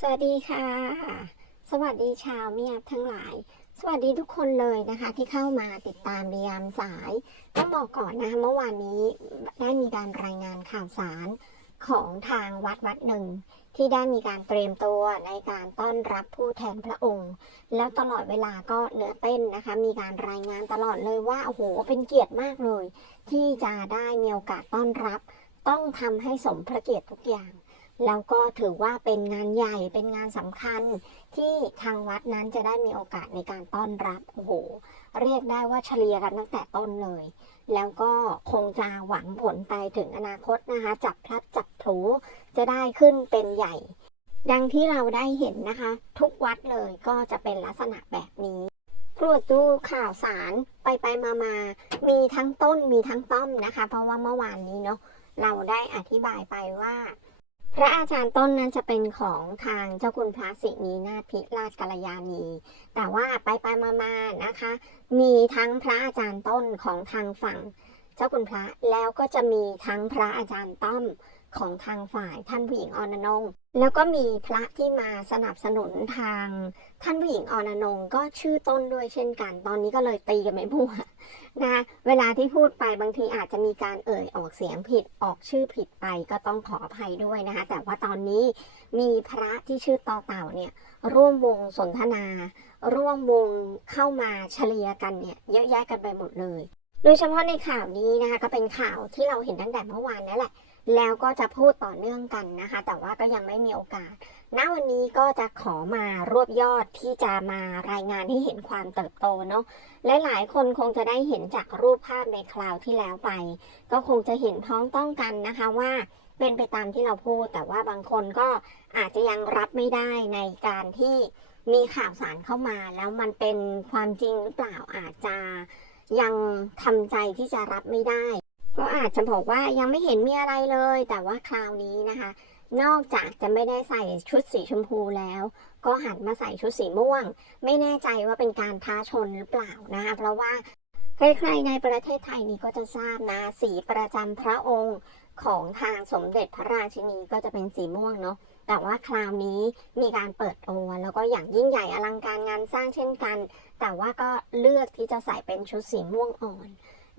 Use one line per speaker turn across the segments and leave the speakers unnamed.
สวัสดีค่ะ สวัสดีชาวเมียบทั้งหลาย สวัสดีทุกคนเลยนะคะ ที่เข้ามาติดตามเรียมสายต้องบอกก่อนนะคะเมื่อวานนี้ได้มีการรายงานข่าวสารของทางวัดวัดหนึ่ง ที่ได้มีการเตรียมตัวในการต้อนรับผู้แทนพระองค์ แล้วตลอดเวลาก็เหนือเต้นนะคะ มีการรายงานตลอดเลยว่าโอ้โหเป็นเกียรติมากเลย ที่จะได้มีโอกาสต้อนรับ ต้องทำให้สมพระเกียรติทุกอย่าง แล้วก็ถือว่าเป็นงานใหญ่เป็นงานสำคัญที่ทางวัดนั้นจะได้มีโอกาสในการต้อนรับโอ้โหเรียกได้ว่าเฉลี่ยกันตั้งแต่ต้นเลย แล้วก็คงจะหวังผลไปถึงอนาคตนะคะ จับพลัดจับผลูจะได้ขึ้นเป็นใหญ่ ดังที่เราได้เห็นนะคะ ทุกวัดเลยก็จะเป็นลักษณะแบบนี้ตรวจดูข่าวสารไปไปมามามีทั้งต้นมีทั้งต้อมนะคะ เพราะว่าเมื่อวานนี้เนาะเราได้อธิบายไปว่า พระอาจารย์ต้นนั้นจะเป็นของทางเจ้าคุณพระสินีนาถพิราชกัลยาณี แต่ว่าไปไปมามานะคะ มีทั้งพระอาจารย์ต้นของทางฝั่ง เจ้าคุณพระแล้วก็จะมีทั้งพระอาจารย์ต้อม ของทางฝ่ายท่านผู้หญิงอรนนงแล้วก็มีพระที่มาสนับสนุนทางท่านผู้หญิงอรนนงก็ชื่อต้นด้วยเช่นกัน ตอนนี้ก็เลยตีกันไม่พูดนะคะเวลาที่พูดไปบางทีอาจจะมีการเอ่ยออกเสียงผิดออกชื่อผิดไปก็ต้องขออภัยด้วยนะคะ แต่ว่าตอนนี้มีพระที่ชื่อต่อเต่าเนี่ยร่วมวงสนทนา ร่วมวงเข้ามาเฉลี่ยกันเนี่ยเยอะแยะกันไปหมดเลย โดยเฉพาะในข่าวนี้นะคะก็เป็นข่าวที่เราเห็นตั้งแต่เมื่อวานนั่นแหละ แล้วก็จะพูดต่อเนื่องกันนะคะ แต่ว่าก็ยังไม่มีโอกาส ณ วันนี้ก็จะขอมารวบยอดที่จะมารายงานให้เห็นความเติบโตเนาะ และหลายคนคงจะได้เห็นจากรูปภาพในคราวที่แล้วไป ก็คงจะเห็นพ้องต้องกันนะคะว่าเป็นไปตามที่เราพูด แต่ว่าบางคนก็อาจจะยังรับไม่ได้ในการที่มีข่าวสารเข้ามา แล้วมันเป็นความจริงหรือเปล่าอาจจะยังทำใจที่จะรับไม่ได้ ก็อาจจะบอกว่ายังไม่เห็นมีอะไรเลย แต่ว่าคราวนี้นะคะ นอกจากจะไม่ได้ใส่ชุดสีชมพูแล้ว ก็หันมาใส่ชุดสีม่วง ไม่แน่ใจว่าเป็นการท้าชนหรือเปล่านะคะเพราะว่าใครๆในประเทศไทยนี้ก็จะทราบนะสีประจำพระองค์ของทางสมเด็จพระราชินีก็จะเป็นสีม่วงเนาะแต่ว่าคราวนี้มีการเปิดตัวแล้วก็อย่างยิ่งใหญ่อลังการงานสร้างเช่นกัน แต่ว่าก็เลือกที่จะใส่เป็นชุดสีม่วงอ่อน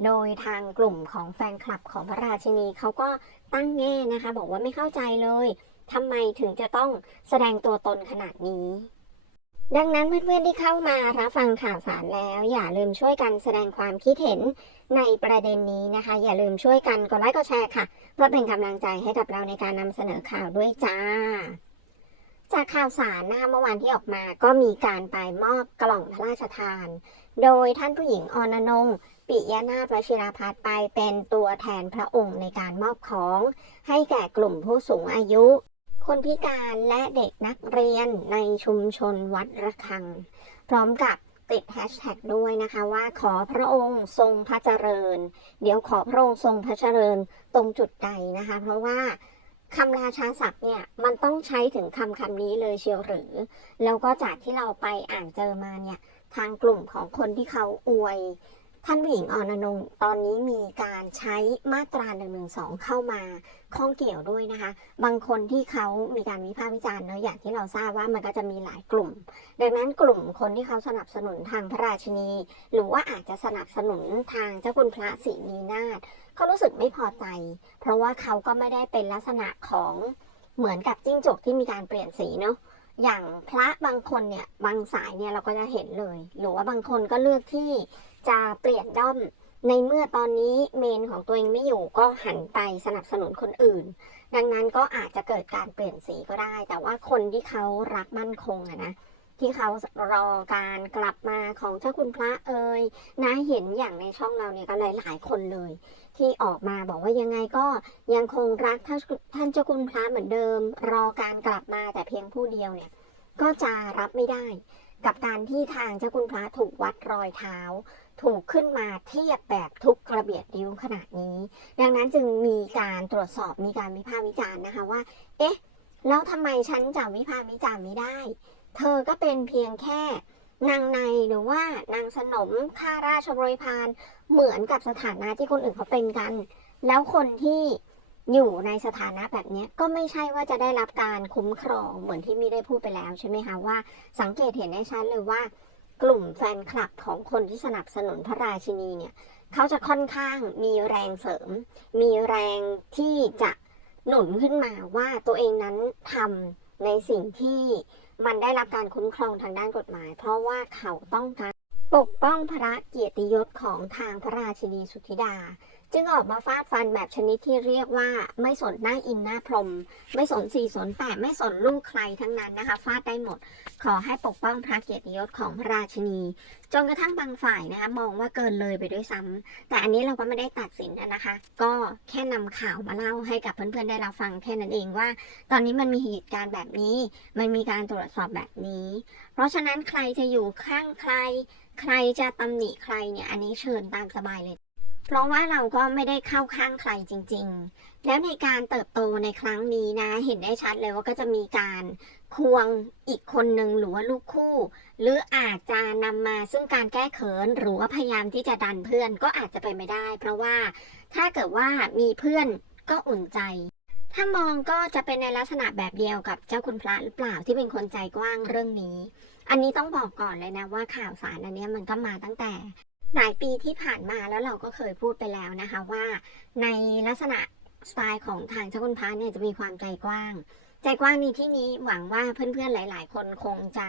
โดยทางกลุ่มของแฟนคลับของพระราชินีเขาก็ตั้งแง่นะคะ บอกว่าไม่เข้าใจเลยทำไมถึงจะต้องแสดงตัวตนขนาดนี้ ดังนั้นเพื่อนๆที่เข้ามารับฟังข่าวสารแล้ว อย่าลืมช่วยกันแสดงความคิดเห็นในประเด็นนี้นะคะ อย่าลืมช่วยกันกดไลค์กดแชร์ค่ะ เพื่อเป็นกำลังใจให้กับเราในการนำเสนอข่าวด้วยจ้าจากข่าวสารนะคะเมื่อวานที่ออกมาก็มีการไปมอบกล่องพระราชทาน โดยท่านผู้หญิงอรนง ปิยนาถวชิราพัฒน์ไปเป็นตัวแทนพระองค์ในการมอบของ ให้แก่กลุ่มผู้สูงอายุ คนพิการและเด็กนักเรียนในชุมชนวัดระฆัง พร้อมกับติดแฮชแท็กด้วยนะคะว่าขอพระองค์ทรงพระเจริญ เดี๋ยวขอพระองค์ทรงพระเจริญตรงจุดใดนะคะ เพราะว่าคำราชาศัพท์เนี่ยมันต้องใช้ถึงคำคำนี้เลยเชียวหรือ แล้วก็จากที่เราไปอ่านเจอมาเนี่ยทางกลุ่มของคนที่เขาอวย ท่านผู้หญิงอรนงตอนนี้มีการใช้มาตรา1นึเข้ามาข้องเกี่ยวด้วยนะคะ บางคนที่เขามีการวิพากษ์วิจารณ์เนอะอย่างที่เราทราบว่ามันก็จะมีหลายกลุ่ม ดังนั้นกลุ่มคนที่เขาสนับสนุนทางพระราชินี หรือว่าอาจจะสนับสนุนทางเจ้าคุณพระศรีนีนาถเขารู้สึกไม่พอใจ เพราะว่าเขาก็ไม่ได้เป็นลักษณะของเหมือนกับจิ้งจกที่มีการเปลี่ยนสีเนาะอย่างพระบางคนเนี่ยบางสายเนี่ยเราก็จะเห็นเลย หรือว่าบางคนก็เลือกที่ จะเปลี่ยนด้อมในเมื่อตอนนี้เมนของตัวเองไม่อยู่ก็หันไปสนับสนุนคนอื่น ดังนั้นก็อาจจะเกิดการเปลี่ยนสีก็ได้ แต่ว่าคนที่เขารักมั่นคงอะนะที่เขารอการกลับมาของเจ้าคุณพระเอ่ยนะเห็นอย่างในช่องเราเนี่ยก็หลายๆคนเลย ที่ออกมาบอกว่ายังไงก็ยังคงรักท่านท่านเจ้าคุณพระเหมือนเดิม รอการกลับมาแต่เพียงผู้เดียวเนี่ย ก็จะรับไม่ได้ กับการที่ทางเจ้าคุณพระถูกวัดรอยเท้า ถูกขึ้นมาเทียบแบบทุกกระเบียดนิ้วขนาดนี้ ดังนั้นจึงมีการตรวจสอบมีการวิพากษ์วิจารณ์นะคะว่า เอ๊ะ แล้วทำไมฉันจะวิพากษ์วิจารณ์ไม่ได้ เธอก็เป็นเพียงแค่นางในหรือว่านางสนมข้าราชบริพารเหมือนกับสถานะที่คนอื่นเขาเป็นกัน แล้วคนที่อยู่ในสถานะแบบนี้ก็ไม่ใช่ว่าจะได้รับการคุ้มครองเหมือนที่มีได้พูดไปแล้วใช่ไหมคะว่าสังเกตเห็นได้ชัดเลยว่า กลุ่มแฟนคลับของคนที่สนับสนุนพระราชินีเนี่ยเขาจะค่อนข้างมีแรงเสริม มีแรงที่จะหนุนขึ้นมาว่าตัวเองนั้นทำในสิ่งที่มันได้รับการคุ้มครองทางด้านกฎหมาย เพราะว่าเขาต้องการปกป้องพระเกียรติยศของทางพระราชินีสุธิดา จึงออกมาฟาดฟันแบบชนิดที่เรียกว่าไม่สนหน้าอินหน้าพรหมไม่สนสี่สนแปดไม่สนลูกใครทั้งนั้นนะคะ ฟาดได้หมด ขอให้ปกป้องพระเกียรติยศของพระราชนี จนกระทั่งบางฝ่ายนะคะมองว่าเกินเลยไปด้วยซ้ำแต่อันนี้เราก็ไม่ได้ตัดสินนะคะ ก็แค่นำข่าวมาเล่าให้กับเพื่อนๆได้รับฟังแค่นั้นเองว่า ตอนนี้มันมีเหตุการณ์แบบนี้ มันมีการตรวจสอบแบบนี้ เพราะฉะนั้นใครจะอยู่ข้างใคร ใครจะตำหนิใครเนี่ยอันนี้เชิญตามสบายเลย เพราะว่าเราก็ไม่ได้เข้าข้างใครจริง ๆ แล้วในการเติบโตในครั้งนี้นะ เห็นได้ชัดเลยว่าก็จะมีการควงอีกคนหนึ่งหรือว่าลูกคู่ หรืออาจจะนำมาซึ่งการแก้เขินหรือว่าพยายามที่จะดันเพื่อนก็อาจจะไปไม่ได้ เพราะว่าถ้าเกิดว่ามีเพื่อนก็อุ่นใจ ถ้ามองก็จะเป็นในลักษณะแบบเดียวกับเจ้าคุณพระหรือเปล่าที่เป็นคนใจกว้างเรื่องนี้ อันนี้ต้องบอกก่อนเลยนะว่าข่าวสารอันนี้มันก็มาตั้งแต่ หลายปีที่ผ่านมาแล้วเราก็เคยพูดไปแล้วนะคะว่า ในลักษณะสไตล์ของทางเจ้าคุณพระเนี่ยจะมีความใจกว้าง ใจกว้างในที่นี้หวังว่าเพื่อนๆหลาย ๆ คนคงจะ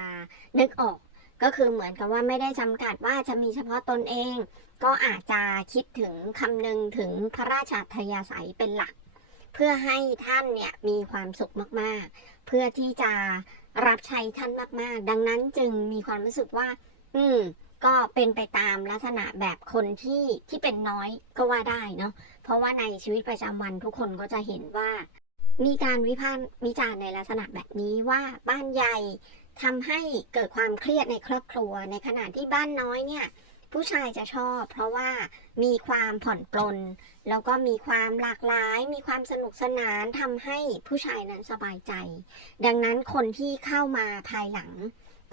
นึกออก ก็คือเหมือนกับว่าไม่ได้จำกัดว่าจะมีเฉพาะตนเอง ก็อาจจะคิดถึงคำนึงถึงพระราชอัธยาศัยเป็นหลัก เพื่อให้ท่านเนี่ยมีความสุขมากๆ เพื่อที่จะรับใช้ท่านมากๆ ดังนั้นจึงมีความรู้สึกว่า อืม ก็เป็นไปตามลักษณะแบบคนที่ที่เป็นน้อยก็ว่าได้เนาะเพราะว่าในชีวิตประจำวันทุกคนก็จะเห็นว่า มีการวิพากษ์วิจารณ์ในลักษณะแบบนี้ว่าบ้านใหญ่ทำให้เกิดความเครียดในครอบครัว ในขณะที่บ้านน้อยเนี่ยผู้ชายจะชอบ เพราะว่ามีความผ่อนปลน แล้วก็มีความหลากหลาย มีความสนุกสนานทำให้ผู้ชายนั้นสบายใจ ดังนั้นคนที่เข้ามาภายหลัง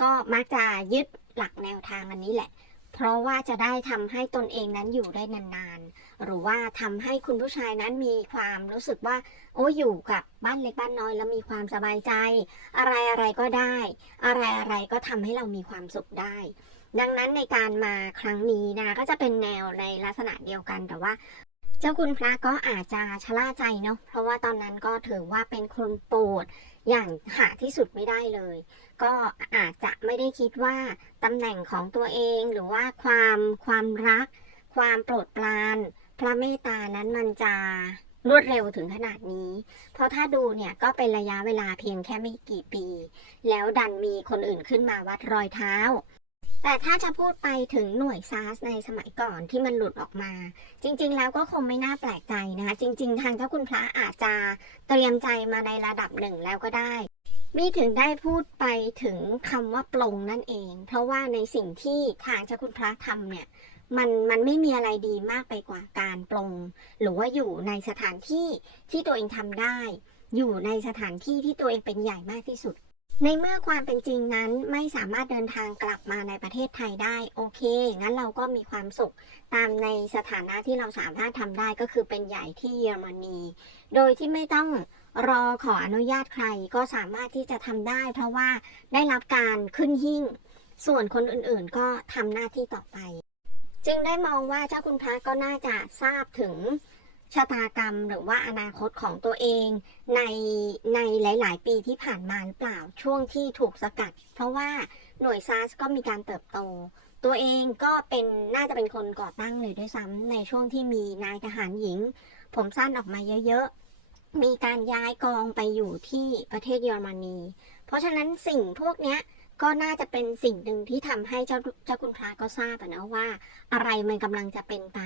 ก็มักจะยึด หลักแนวทางอันนี้แหละ เพราะว่าจะได้ทำให้ตนเองนั้นอยู่ได้นานๆ หรือว่าทำให้คุณผู้ชายนั้นมีความรู้สึกว่า โอ้อยู่กับบ้านเล็กบ้านน้อยแล้วมีความสบายใจ อะไรอะไรก็ได้ อะไรอะไรก็ทำให้เรามีความสุขได้ดังนั้นในการมาครั้งนี้นะก็จะเป็นแนวในลักษณะเดียวกันแต่ว่า เจ้าคุณพระก็อาจจะชะล่าใจเนาะเพราะว่าตอนนั้นก็ถือว่าเป็นคนโปรด อย่างหาที่สุดไม่ได้เลย ก็อาจจะไม่ได้คิดว่าตำแหน่งของตัวเองหรือว่าความความรัก ความโปรดปราน พระเมตตานั้นมันจะรวดเร็วถึงขนาดนี้ เพราะถ้าดูเนี่ยก็เป็นระยะเวลาเพียงแค่ไม่กี่ปี แล้วดันมีคนอื่นขึ้นมาวัดรอยเท้า แต่ถ้าจะพูดไปถึงหน่วยซาร์สในสมัยก่อนที่มันหลุดออกมา จริง ๆ แล้วก็คงไม่น่าแปลกใจนะคะจริง ๆ ทางเจ้าคุณพระอาจจะเตรียมใจมาในระดับหนึ่งแล้วก็ได้ มีถึงได้พูดไปถึงคำว่าปลงนั่นเอง เพราะว่าในสิ่งที่ทางเจ้าคุณพระทำเนี่ยมันมันไม่มีอะไรดีมากไปกว่าการปลง หรือว่าอยู่ในสถานที่ที่ตัวเองทำได้ อยู่ในสถานที่ที่ตัวเองเป็นใหญ่มากที่สุด ในเมื่อความเป็นจริงนั้นไม่สามารถเดินทางกลับมาในประเทศไทยได้ โอเค งั้นเราก็มีความสุขตามในสถานะที่เราสามารถทำได้ก็คือเป็นใหญ่ที่เยอรมนี โดยที่ไม่ต้องรอขออนุญาตใครก็สามารถที่จะทำได้ เพราะว่าได้รับการขึ้นหิ้งส่วนคนอื่นๆก็ทำหน้าที่ต่อไป จึงได้มองว่าเจ้าคุณพระก็น่าจะทราบถึง ชะตากรรมหรือว่าอนาคตของตัวเอง ในในหลาย ๆ ปีที่ผ่านมาหรือเปล่าช่วงที่ถูกสกัด เพราะว่าหน่วยซาร์สก็มีการเติบโต ตัวเองก็เป็นน่าจะเป็นคนก่อตั้งเลยด้วยซ้ำในช่วงที่มีนายทหารหญิง ผมสั้นออกมาเยอะ ๆ มีการย้ายกองไปอยู่ที่ประเทศเยอรมนี เพราะฉะนั้นสิ่งพวกเนี้ยก็น่าจะเป็นสิ่งหนึ่งที่ทำให้เจ้าเจ้าคุณพระก็ทราบนะว่า อะไรมันกำลังจะเป็นไป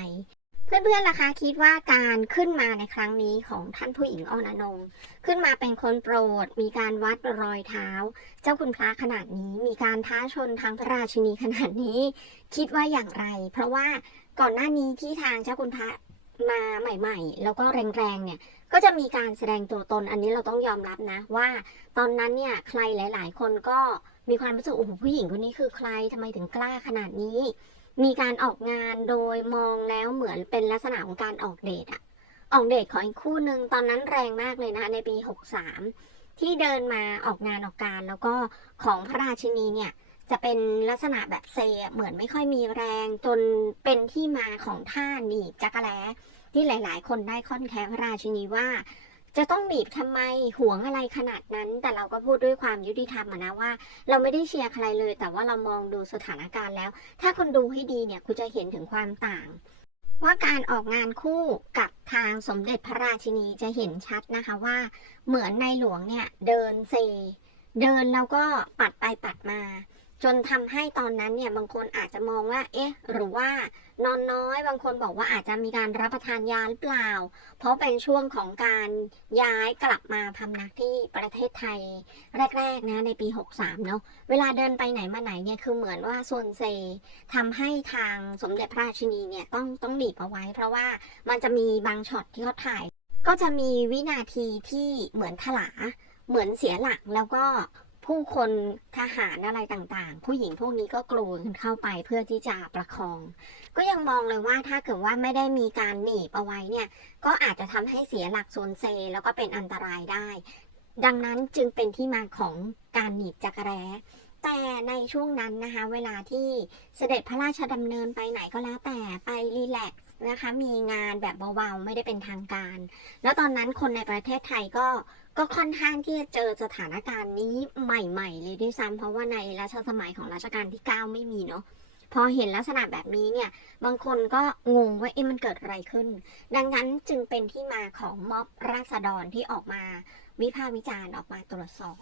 เพื่อนๆล่ะคะคิดว่าการขึ้นมาในครั้งนี้ของท่านผู้หญิงออนอนง ขึ้นมาเป็นคนโปรด มีการวัดรอยเท้า เจ้าคุณพระขนาดนี้มีการท้าชนทางพระราชินีขนาดนี้ คิดว่าอย่างไร เพราะว่าก่อนหน้านี้ที่ทางเจ้าคุณพระมาใหม่ ๆ แล้วก็แรงๆเนี่ยก็จะมีการแสดงตัวตนอันนี้เราต้องยอมรับนะว่า ตอนนั้นเนี่ยใครหลาย ๆ คนก็มีความรู้สึกโอ้โหผู้หญิงคนนี้คือใครทำไมถึงกล้าขนาดนี้ มีการออกงานโดยมองแล้วเหมือนเป็นลักษณะของการออกเดทอะออกเดทของอีกคู่หนึ่งตอนนั้นแรงมากเลยนะคะในปี 63 ที่เดินมาออกงานออกการ แล้วก็ของพระราชินีเนี่ยจะเป็นลักษณะแบบเซเหมือนไม่ค่อยมีแรงจนเป็นที่มาของท่าหนีบจักรแล้ที่หลาย ๆ คนได้ค่อนแค้พระราชินีว่า จะต้องบีบทำไมห่วงอะไรขนาดนั้น แต่เราก็พูดด้วยความยุติธรรมนะว่า เราไม่ได้เชียร์ใครเลย แต่ว่าเรามองดูสถานการณ์แล้ว ถ้าคุณดูให้ดีเนี่ยคุณจะเห็นถึงความต่าง ว่าการออกงานคู่กับทางสมเด็จพระราชินีจะเห็นชัดนะคะว่า เหมือนในหลวงเนี่ยเดินเซ เดินแล้วก็ปัดไปปัดมา จนทำให้ตอนนั้นเนี่ยบางคนอาจจะมองว่า เอ๊ะ หรือว่านอนน้อย บางคนบอกว่าอาจจะมีการรับประทานยาหรือเปล่า เพราะเป็นช่วงของการย้ายกลับมาพำนักที่ประเทศไทยแรกๆนะในปี 63 เนาะเวลาเดินไปไหนมาไหนเนี่ยคือเหมือนว่าโซนเซทำให้ทางสมเด็จพระราชินีเนี่ยต้องต้องหนีบเอาไว้ เพราะว่ามันจะมีบางช็อตที่เขาถ่าย ก็จะมีวินาทีที่เหมือนถลาเหมือนเสียหลักแล้วก็ ผู้คนทหารอะไรต่างๆ ผู้หญิงพวกนี้ก็กลูกันเข้าไปเพื่อที่จะประคอง ก็ยังมองเลยว่าถ้าเกิดว่าไม่ได้มีการหนีบเอาไว้เนี่ย ก็อาจจะทำให้เสียหลักโซนเซ แล้วก็เป็นอันตรายได้ ดังนั้นจึงเป็นที่มาของการหนีบจักรแร้แต่ในช่วงนั้นนะคะ เวลาที่เสด็จพระราชดำเนินไปไหนก็แล้วแต่ไปรีแลกซ์นะคะ มีงานแบบเบาๆ ไม่ได้เป็นทางการ แล้วตอนนั้นคนในประเทศไทยก็ ก็ค่อนข้างที่จะเจอสถานการณ์นี้ใหม่ ๆ เลยด้วยซ้ำเพราะว่าในรัชสมัยของรัชกาลที่ 9 ไม่มีเนาะพอเห็นลักษณะแบบนี้เนี่ย บางคนก็งงว่าเอ๊ะมันเกิดอะไรขึ้น ดังนั้นจึงเป็นที่มาของม็อบราษฎรที่ออกมาวิพากษ์วิจารณ์ออกมาตรวจสอบ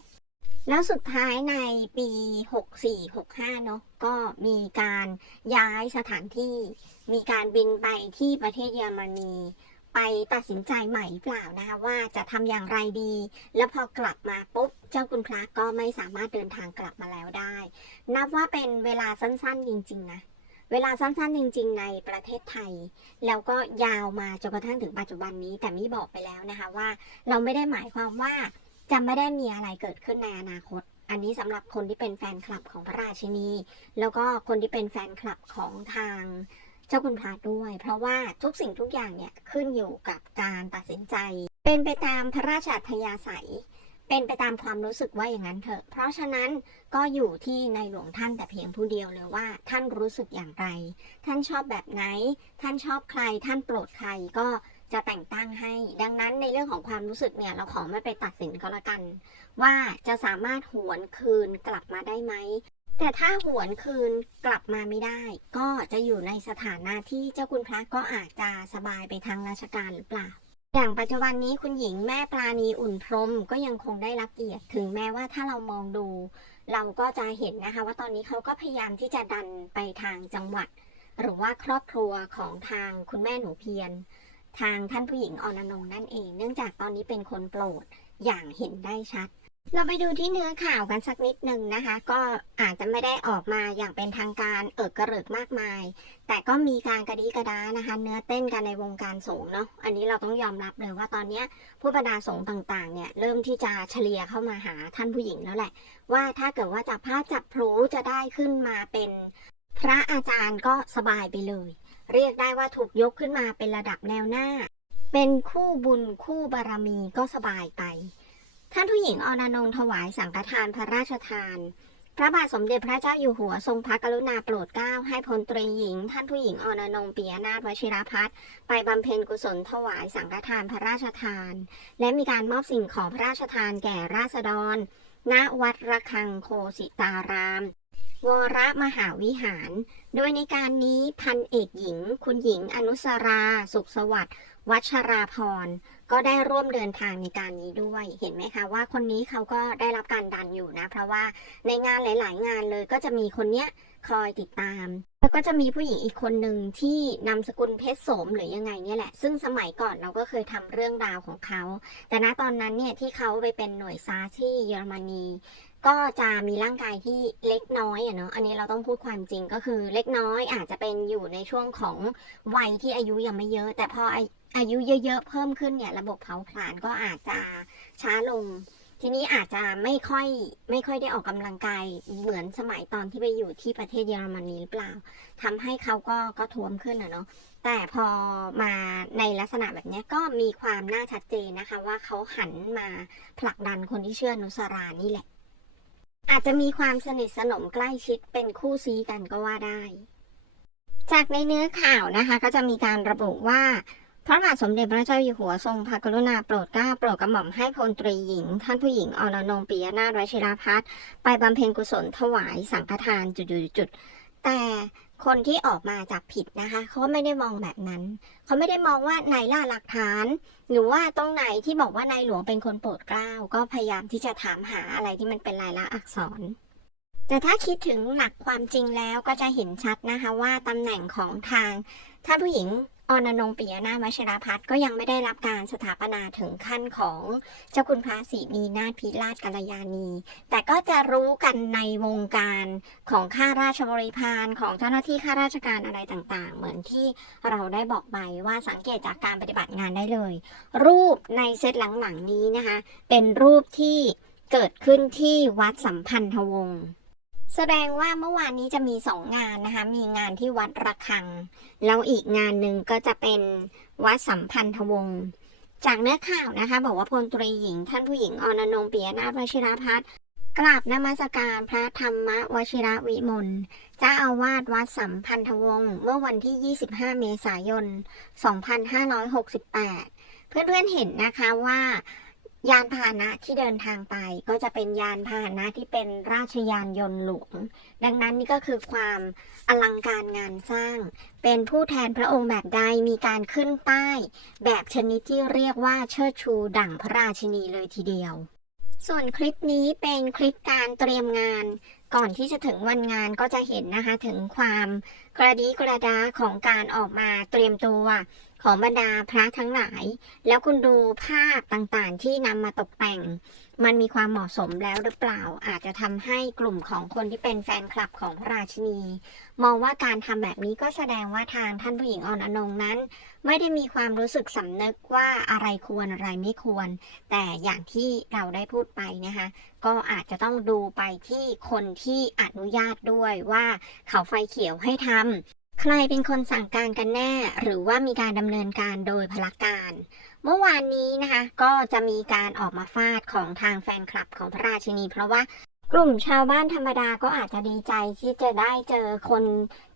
แล้วสุดท้ายในปี 64-65 เนาะก็มีการย้ายสถานที่ มีการบินไปที่ประเทศเยอรมนี ไปตัดสินใจใหม่เปล่านะคะว่าจะทำอย่างไรดี แล้วพอกลับมาปุ๊บเจ้าคุณพระก็ไม่สามารถเดินทางกลับมาแล้วได้ นับว่าเป็นเวลาสั้นๆจริง ๆ นะเวลาสั้นๆจริงๆ ในประเทศไทย แล้วก็ยาวมาจนกระทั่งถึงปัจจุบันนี้ แต่มี่บอกไปแล้วนะคะว่า เราไม่ได้หมายความว่าจะไม่ได้มีอะไรเกิดขึ้นในอนาคต อันนี้สำหรับคนที่เป็นแฟนคลับของพระราชินี แล้วก็คนที่เป็นแฟนคลับของทาง เจ้าคุณพระด้วย เพราะว่าทุกสิ่งทุกอย่างเนี่ยขึ้นอยู่กับการตัดสินใจ เป็นไปตามพระราชอัธยาศัย เป็นไปตามความรู้สึกว่าอย่างนั้นเถอะ เพราะฉะนั้นก็อยู่ที่ในหลวงท่านแต่เพียงผู้เดียวเลยว่าท่านรู้สึกอย่างไร ท่านชอบแบบไหน ท่านชอบใคร ท่านโปรดใครก็จะแต่งตั้งให้ ดังนั้นในเรื่องของความรู้สึกเนี่ย เราขอไม่ไปตัดสินก็แล้วกัน ว่าจะสามารถหวนคืนกลับมาได้ไหม แต่ถ้าหวนคืนกลับมาไม่ได้ ก็จะอยู่ในสถานะที่เจ้าคุณพระก็อาจจะสบายไปทางราชการหรือเปล่า อย่างปัจจุบันนี้คุณหญิงแม่ปราณีอุ่นพรมก็ยังคงได้รับเกียรติ ถึงแม้ว่าถ้าเรามองดู เราก็จะเห็นนะคะ ว่าตอนนี้เขาก็พยายามที่จะดันไปทางจังหวัด หรือว่าครอบครัวของทางคุณแม่หนูเพียรทางท่านผู้หญิงอรนงนั่นเอง เนื่องจากตอนนี้เป็นคนโปรดอย่างเห็นได้ชัด เราไปดูที่เนื้อข่าวกันสักนิดหนึ่งนะคะ ก็อาจจะไม่ได้ออกมาอย่างเป็นทางการเอิกกระเริกมากมาย แต่ก็มีการกระดีกระดานะคะ เนื้อเต้นกันในวงการสงฆ์เนาะอันนี้เราต้องยอมรับเลยว่าตอนนี้ผู้บรรดาสงฆ์ต่างๆ เนี่ยเริ่มที่จะเฉลี่ยเข้ามาหาท่านผู้หญิงแล้วแหละ ว่าถ้าเกิดว่าจับพระจับพลูจะได้ขึ้นมาเป็น พระอาจารย์ก็สบายไปเลย เรียกได้ว่าถูกยกขึ้นมาเป็นระดับแนวหน้า เป็นคู่บุญคู่บารมีก็สบายไป ท่านผู้หญิงอรนงถวายสังฆทานพระราชทาน พระบาทสมเด็จพระเจ้าอยู่หัวทรงพระกรุณาโปรดเกล้าให้พลตรีหญิง ท่านผู้หญิงอรนงปิยนาถวชิรพัฒน์ไปบำเพ็ญกุศลถวายสังฆทานพระราชทาน และมีการมอบสิ่งของพระราชทานแก่ราษฎร ณ วัดระฆังโคสิตาราม วรมหาวิหาร โดยในการนี้พันเอกหญิง คุณหญิงอนุสรา สุขสวัสดิ์วัชราพร ก็ได้ร่วมเดินทางในการนี้ด้วย เห็นไหมคะว่าคนนี้เขาก็ได้รับการดันอยู่นะ เพราะว่าในงานหลาย ๆ งานเลยก็จะมีคนเนี้ยคอยติดตาม แล้วก็จะมีผู้หญิงอีกคนหนึ่งที่นามสกุลเพชรโสมหรือยังไงเนี่ยแหละ ซึ่งสมัยก่อนเราก็เคยทำเรื่องราวของเขา แต่ณตอนนั้นเนี่ยที่เขาไปเป็นหน่วยซาที่เยอรมนีก็จะมีร่างกายที่เล็กน้อยอะเนาะ อันนี้เราต้องพูดความจริงก็คือเล็กน้อยอาจจะเป็นอยู่ในช่วงของวัยที่อายุยังไม่เยอะ แต่พออายุเยอะๆเพิ่มขึ้นเนี่ย ระบบเผาผลาญก็อาจจะช้าลง ทีนี้อาจจะไม่ค่อยไม่ค่อยได้ออกกำลังกายเหมือนสมัยตอนที่ไปอยู่ที่ประเทศเยอรมนีหรือเปล่าทำให้เขาก็ก็ท้วมขึ้นอะเนาะแต่พอมาในลักษณะแบบนี้ก็มีความน่าชัดเจนนะคะ ว่าเขาหันมาผลักดันคนที่เชื่อนุสรานี่แหละ อาจจะมีความสนิทสนมใกล้ชิดเป็นคู่ซีกันก็ว่าได้ จากในเนื้อข่าวนะคะ ก็จะมีการระบุว่า พระบาทสมเด็จพระเจ้าอยู่หัวทรงพระกรุณาโปรดเกล้าโปรดกระหม่อมให้พลตรีหญิง ท่านผู้หญิงอรนงปิยนาถวชิราพัฒน์ไปบำเพ็ญกุศลถวายสังฆทานจุดๆๆแต่คนที่ออกมาจับผิดนะคะเขาไม่ได้มองแบบนั้น เขาไม่ได้มองว่าไหนล่าหลักฐาน หรือว่าตรงไหนที่บอกว่านายหลวงเป็นคนโปรดเกล้าก็พยายามที่จะถามหาอะไรที่มันเป็นลายลักษณ์อักษรแต่ถ้าคิดถึงหลักความจริงแล้วก็จะเห็นชัดนะคะว่าตำแหน่งของทางท่านผู้หญิง อรนงปิยนาถวชิรพัฒน์ก็ยังไม่ได้รับการสถาปนาถึงขั้นของเจ้าคุณพระศรีนีนาถพิราชกัลยาณี แต่ก็จะรู้กันในวงการของข้าราชบริพารของเจ้าหน้าที่ข้าราชการอะไรต่างๆ เหมือนที่เราได้บอกไปว่าสังเกตจากการปฏิบัติงานได้เลย รูปในเซตหลังๆนี้นะคะ เป็นรูปที่เกิดขึ้นที่วัดสัมพันธวงศ์ แสดงว่าเมื่อวานนี้จะมีสองงานนะคะ มีงานที่วัดระฆัง แล้วอีกงานหนึ่งก็จะเป็นวัดสัมพันธวงศ์จากเนื้อข่าวนะคะ บอกว่าพลตรีหญิง ท่านผู้หญิงอรนงปิยนาถวชิรพัฒน์กราบนมัสการพระธรรมวชิระวิมลเจ้าอาวาสวัดสัมพันธวงศ์เมื่อวันที่ 25 เมษายน 2568 เพื่อนๆเห็นนะคะว่า ยานพาหนะที่เดินทางไปก็จะเป็นยานพาหนะที่เป็นราชยานยนต์หลวง ดังนั้นนี่ก็คือความอลังการงานสร้าง เป็นผู้แทนพระองค์แบบใดมีการขึ้นป้าย แบบชนิดที่เรียกว่าเชิดชูดั่งพระราชินีเลยทีเดียว ส่วนคลิปนี้เป็นคลิปการเตรียมงานก่อนที่จะถึงวันงานก็จะเห็นนะคะถึงความกระดีกระดาของการออกมาเตรียมตัว ของบรรดาพระทั้งหลาย แล้วคุณดูภาพต่างๆ ที่นำมาตกแต่ง มันมีความเหมาะสมแล้วหรือเปล่า อาจจะทำให้กลุ่มของคนที่เป็นแฟนคลับของพระราชินี มองว่าการทำแบบนี้ก็แสดงว่าทางท่านผู้หญิงออนอนงนั้น ไม่ได้มีความรู้สึกสำนึกว่าอะไรควรอะไรไม่ควร แต่อย่างที่เราได้พูดไปนะคะก็อาจจะต้องดูไปที่คนที่อนุญาตด้วยว่าเขาไฟเขียวให้ทำ ใครเป็นคนสั่งการกันแน่ หรือว่ามีการดำเนินการโดยพลการ เมื่อวานนี้นะคะ ก็จะมีการออกมาฟาดของทางแฟนคลับของพระราชินี เพราะว่ากลุ่มชาวบ้านธรรมดาก็อาจจะดีใจที่จะได้เจอคน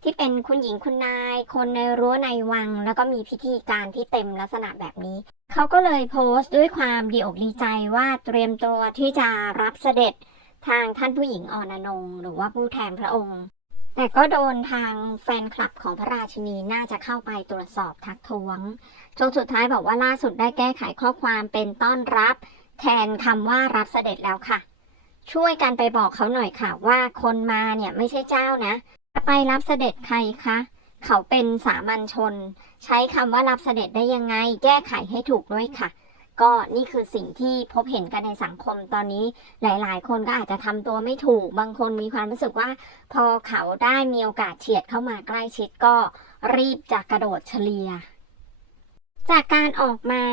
ที่เป็นคุณหญิงคุณนาย คนในรั้วในวัง แล้วก็มีพิธีการที่เต็มลักษณะแบบนี้ เขาก็เลยโพสต์ด้วยความดีอกดีใจว่าเตรียมตัวที่จะรับเสด็จทางท่านผู้หญิงออนนงหรือว่าผู้แทนพระองค์ แต่ก็โดนทางแฟนคลับของพระราชินีน่าจะเข้าไปตรวจสอบทักท้วงจนสุดท้ายบอกว่าล่าสุดได้แก้ไขข้อความเป็นต้อนรับ แทนคำว่ารับเสด็จแล้วค่ะ ช่วยกันไปบอกเขาหน่อยค่ะ ว่าคนมาเนี่ยไม่ใช่เจ้านะจะไปรับเสด็จใครคะเขาเป็นสามัญชน ใช้คำว่ารับเสด็จได้ยังไง แก้ไขให้ถูกด้วยค่ะ ก็นี่คือสิ่งที่พบเห็นกันในสังคมตอนนี้หลาย ๆ คนก็อาจจะทำตัวไม่ถูก บางคนมีความรู้สึกว่า พอเขาได้มีโอกาสเฉียดเข้ามาใกล้ชิดก็รีบจะกระโดดเฉลียจากการออกมา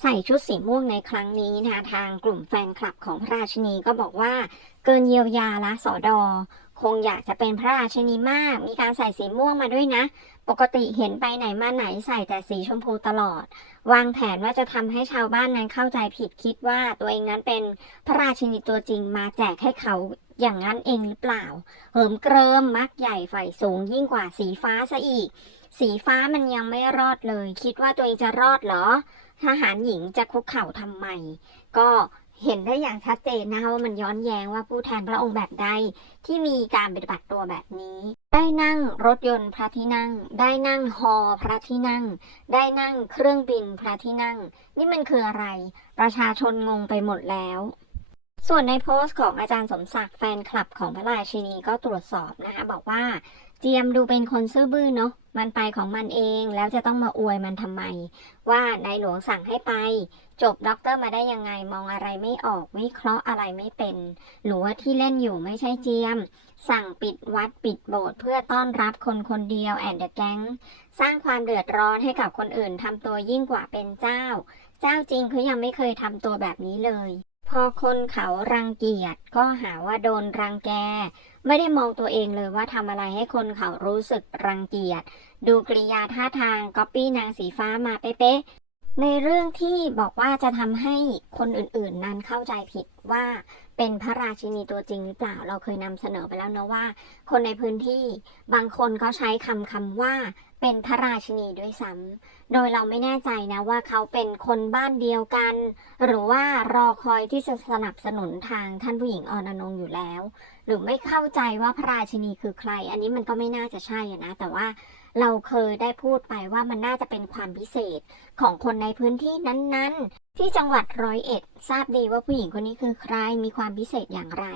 ใส่ชุดสีม่วงในครั้งนี้นะทางกลุ่มแฟนคลับของพระราชนีก็บอกว่าเกินเยียวยาละสอดอ คงอยากจะเป็นพระราชินีมาก มีการใส่สีม่วงมาด้วยนะ ปกติเห็นไปไหนมาไหนใส่แต่สีชมพูตลอด วางแผนว่าจะทำให้ชาวบ้านนั้นเข้าใจผิดคิดว่าตัวเองนั้นเป็นพระราชินีตัวจริงมาแจกให้เขาอย่างนั้นเองหรือเปล่า เหิมเกริมมักใหญ่ไฟสูงยิ่งกว่าสีฟ้าซะอีก สีฟ้ามันยังไม่รอดเลย คิดว่าตัวเองจะรอดเหรอ ทหารหญิงจะคุกเข่าทำไม ก็ เห็นได้อย่างชัดเจนนะคะว่ามันย้อนแย้งว่าผู้แทนพระองค์แบบใดที่มีการปฏิบัติตัวแบบนี้ ได้นั่งรถยนต์พระที่นั่ง ได้นั่งฮอพระที่นั่ง ได้นั่งเครื่องบินพระที่นั่ง นี่มันคืออะไร ประชาชนงงไปหมดแล้ว ส่วนในโพสต์ของอาจารย์สมศักดิ์แฟนคลับของพระราชินีก็ตรวจสอบนะคะบอกว่าเจียมดูเป็นคนซื่อบื้อเนาะมันไปของมันเองแล้วจะต้องมาอวยมันทำไม ว่านายหลวงสั่งให้ไป จบด็อกเตอร์มาได้ยังไงมองอะไรไม่ออกวิเคราะห์อะไรไม่เป็น หรือว่าที่เล่นอยู่ไม่ใช่เจียม สั่งปิดวัดปิดโบสถ์เพื่อต้อนรับคนคนเดียวแอนเดอะแก๊งสร้างความเดือดร้อนให้กับคนอื่นทำตัวยิ่งกว่าเป็นเจ้า เจ้าจริงเขายังไม่เคยทำตัวแบบนี้เลย พอคนเขารังเกียจก็หาว่าโดนรังแก ไม่ได้มองตัวเองเลยว่าทำอะไรให้คนเขารู้สึกรังเกียจดูกริยาท่าทางก๊อปปี้นางสีฟ้ามาเป๊ะ ในเรื่องที่บอกว่าจะทำให้คนอื่นๆ นั้นเข้าใจผิดว่าเป็นพระราชินีตัวจริงหรือเปล่าเราเคยนำเสนอไปแล้วนะว่า คนในพื้นที่บางคนเขาใช้คำคำว่าเป็นพระราชินีด้วยซ้ำโดยเราไม่แน่ใจนะว่าเขาเป็นคนบ้านเดียวกัน หรือว่ารอคอยที่จะสนับสนุนทางท่านผู้หญิงออนอนงอยู่แล้ว หรือไม่เข้าใจว่าพระราชินีคือใคร อันนี้มันก็ไม่น่าจะใช่นะ แต่ว่า เราเคยได้พูดไปว่ามันน่าจะเป็นความพิเศษของคนในพื้นที่นั้นๆ ที่จังหวัดร้อยเอ็ด ทราบดีว่าผู้หญิงคนนี้คือใครมีความพิเศษอย่างไร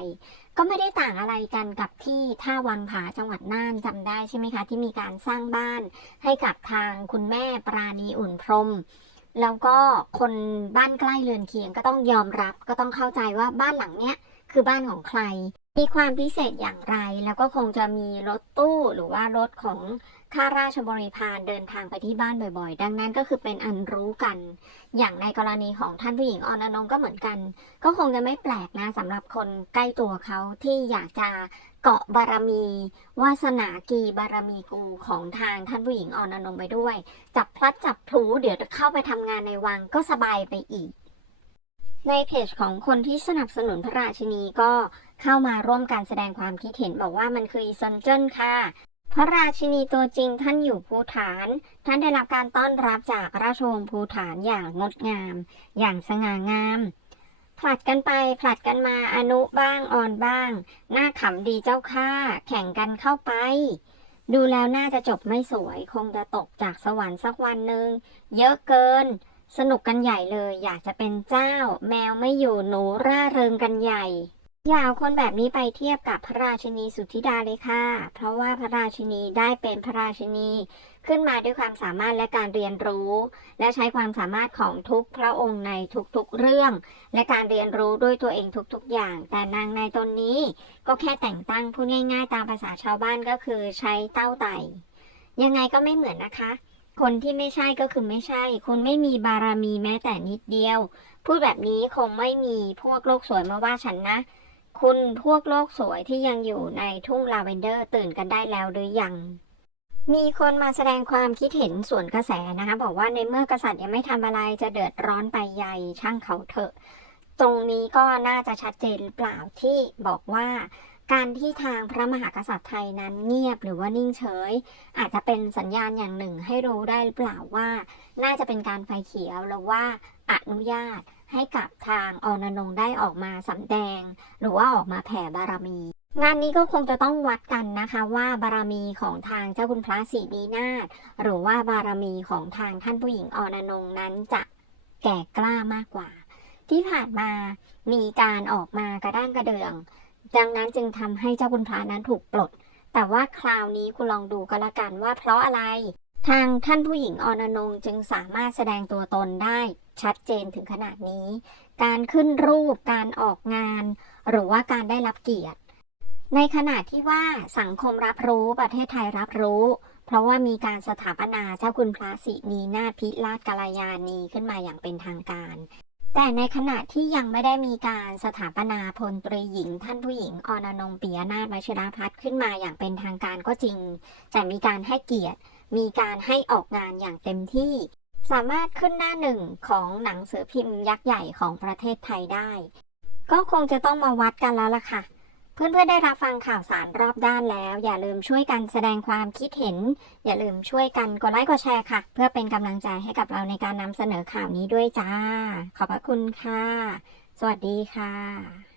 ก็ไม่ได้ต่างอะไรกันกับที่ท่าวังผาจังหวัดน่านจำได้ใช่ไหมคะ ที่มีการสร้างบ้านให้กับทางคุณแม่ปราณีอุ่นพรมแล้วก็คนบ้านใกล้เรือนเคียงก็ต้องยอมรับ ก็ต้องเข้าใจว่าบ้านหลังเนี้ยคือบ้านของใคร มีความพิเศษอย่างไร แล้วก็คงจะมีรถตู้หรือว่ารถของ ข้าราชบริพารเดินทางไปที่บ้านบ่อยๆ ดังนั้นก็คือเป็นอันรู้กัน อย่างในกรณีของท่านผู้หญิงออนอนงก็เหมือนกัน ก็คงจะไม่แปลกนะสำหรับคนใกล้ตัวเขาที่อยากจะเกาะบารมี วาสนากีบารมีกูของทางท่านผู้หญิงออนอนงไปด้วย จับพลัดจับพลูเดี๋ยวจะเข้าไปทำงานในวังก็สบายไปอีก ในเพจของคนที่สนับสนุนพระราชินีก็เข้ามาร่วมการแสดงความคิดเห็นบอกว่ามันคืออีซอนเจิ้นค่ะ พระราชินีตัวจริงท่านอยู่ภูฐาน ท่านได้รับการต้อนรับจากราชวงศ์ภูฐานอย่างงดงาม อย่างสง่างาม ผลัดกันไปผลัดกันมาอนุบ้างอ่อนบ้าง หน้าขำดีเจ้าข้าแข่งกันเข้าไป ดูแล้วน่าจะจบไม่สวย คงจะตกจากสวรรค์สักวันหนึ่งเยอะเกิน สนุกกันใหญ่เลย อยากจะเป็นเจ้า แมวไม่อยู่หนูร่าเริงกันใหญ่ อย่าเอาคนแบบนี้ไปเทียบกับพระราชินีสุธิดาเลยค่ะ เพราะว่าพระราชินีได้เป็นพระราชินี ขึ้นมาด้วยความสามารถและการเรียนรู้ และใช้ความสามารถของทุกพระองค์ในทุกๆเรื่อง และการเรียนรู้ด้วยตัวเองทุกๆอย่าง แต่นางในตนนี้ก็แค่แต่งตั้งพูดง่าย ๆ ตามภาษาชาวบ้านก็คือใช้เต้าไต่ยังไงก็ไม่เหมือนนะคะ คนที่ไม่ใช่ก็คือไม่ใช่ คุณไม่มีบารมีแม้แต่นิดเดียว พูดแบบนี้คงไม่มีพวกโลกสวยมาว่าฉันนะ คุณพวกโลกสวยที่ยังอยู่ในทุ่งลาเวนเดอร์ตื่นกันได้แล้วหรือยัง มีคนมาแสดงความคิดเห็นส่วนกระแสนะคะ บอกว่าในเมื่อกษัตริย์ยังไม่ทำอะไรจะเดือดร้อนไปใหญ่ช่างเขาเถอะ ตรงนี้ก็น่าจะชัดเจนเปล่าที่บอกว่าการที่ทางพระมหากษัตริย์ไทยนั้นเงียบหรือว่านิ่งเฉย อาจจะเป็นสัญญาณอย่างหนึ่งให้รู้ได้หรือเปล่าว่า น่าจะเป็นการไฟเขียวหรือว่า อนุญาตให้กับทางอนนงได้ออกมาสำแดง หรือว่าออกมาแผ่บารมี งานนี้ก็คงจะต้องวัดกันนะคะว่าบารมีของทางเจ้าคุณพระศรีนีนาถหรือว่าบารมีของทางท่านผู้หญิงอนนงนั้นจะแก่กล้ามากกว่า ที่ผ่านมามีการออกมากระด้างกระเดือง ดังนั้นจึงทำให้เจ้าคุณพระนั้นถูกปลด แต่ว่าคราวนี้คุณลองดูก็แล้วกันว่าเพราะอะไร ทางท่านผู้หญิงออนนงจึงสามารถแสดงตัวตนได้ชัดเจนถึงขนาดนี้ การขึ้นรูป การออกงาน หรือว่าการได้รับเกียรติ ในขณะที่ว่าสังคมรับรู้ประเทศไทยรับรู้ เพราะว่ามีการสถาปนาเจ้าคุณพระศรีนีนาถพิราชกัลยาณีขึ้นมาอย่างเป็นทางการ แต่ในขณะที่ยังไม่ได้มีการสถาปนาพลตรีหญิง ท่านผู้หญิงอนนงปิยนาถวชิรพัฒน์ขึ้นมาอย่างเป็นทางการก็จริง แต่มีการให้เกียรติ มีการให้ออกงานอย่างเต็มที่ สามารถขึ้นหน้าหนึ่งของหนังสือพิมพ์ยักษ์ใหญ่ของประเทศไทยได้ ก็คงจะต้องมาวัดกันแล้วล่ะค่ะ เพื่อนๆได้รับฟังข่าวสารรอบด้านแล้ว อย่าลืมช่วยกันแสดงความคิดเห็น อย่าลืมช่วยกันกดไลค์กดแชร์ค่ะ เพื่อเป็นกำลังใจให้กับเราในการนำเสนอข่าวนี้ด้วยจ้า ขอบพระคุณค่ะ สวัสดีค่ะ